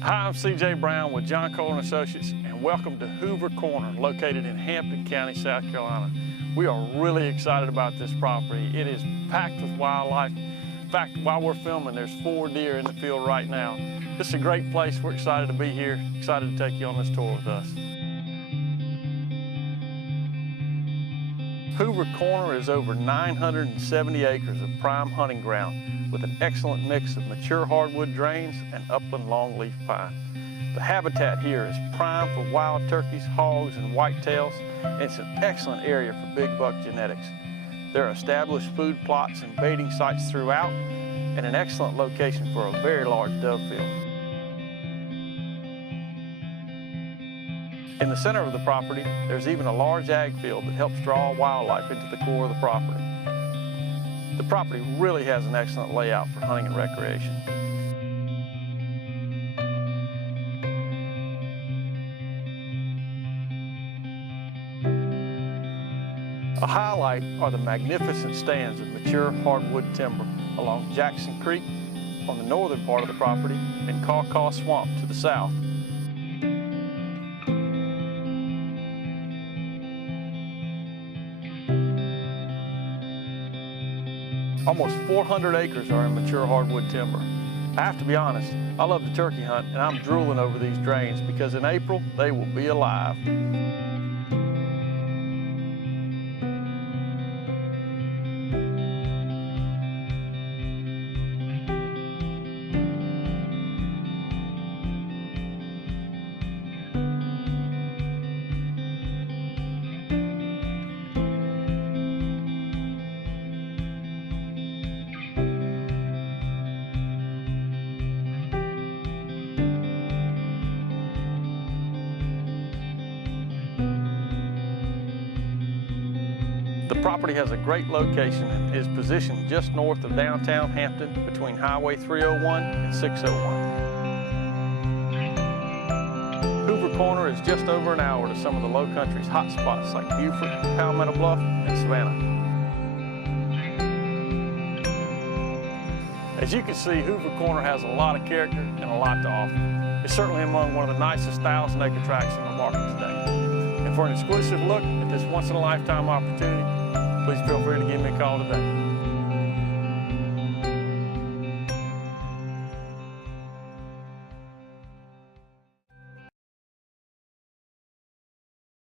Hi, I'm CJ Brown with John Cole & Associates, and welcome to Hoover Corner, located in Hampton County, South Carolina. We are really excited about this property. It is packed with wildlife. In fact, while we're filming, there's 4 deer in the field right now. This is a great place. We're excited to be here, excited to take you on this tour with us. Hoover Corner is over 970 acres of prime hunting ground with an excellent mix of mature hardwood drains and upland longleaf pine. The habitat here is prime for wild turkeys, hogs, and whitetails, and it's an excellent area for big buck genetics. There are established food plots and baiting sites throughout, and an excellent location for a very large dove field. In the center of the property, there's even a large ag field that helps draw wildlife into the core of the property. The property really has an excellent layout for hunting and recreation. A highlight are the magnificent stands of mature hardwood timber along Jackson Creek on the northern part of the property and Caw Swamp to the south. Almost 400 acres are in mature hardwood timber. I have to be honest, I love the turkey hunt and I'm drooling over these drains because in April, they will be alive. The property has a great location and is positioned just north of downtown Hampton between Highway 301 and 601. Hoover Corner is just over an hour to some of the Low Country's hot spots like Beaufort, Palmetto Bluff, and Savannah. As you can see, Hoover Corner has a lot of character and a lot to offer. It's certainly among one of the nicest 1,000-acre tracts in the market today. And for an exclusive look at this once-in-a-lifetime opportunity, please feel free to give me a call today.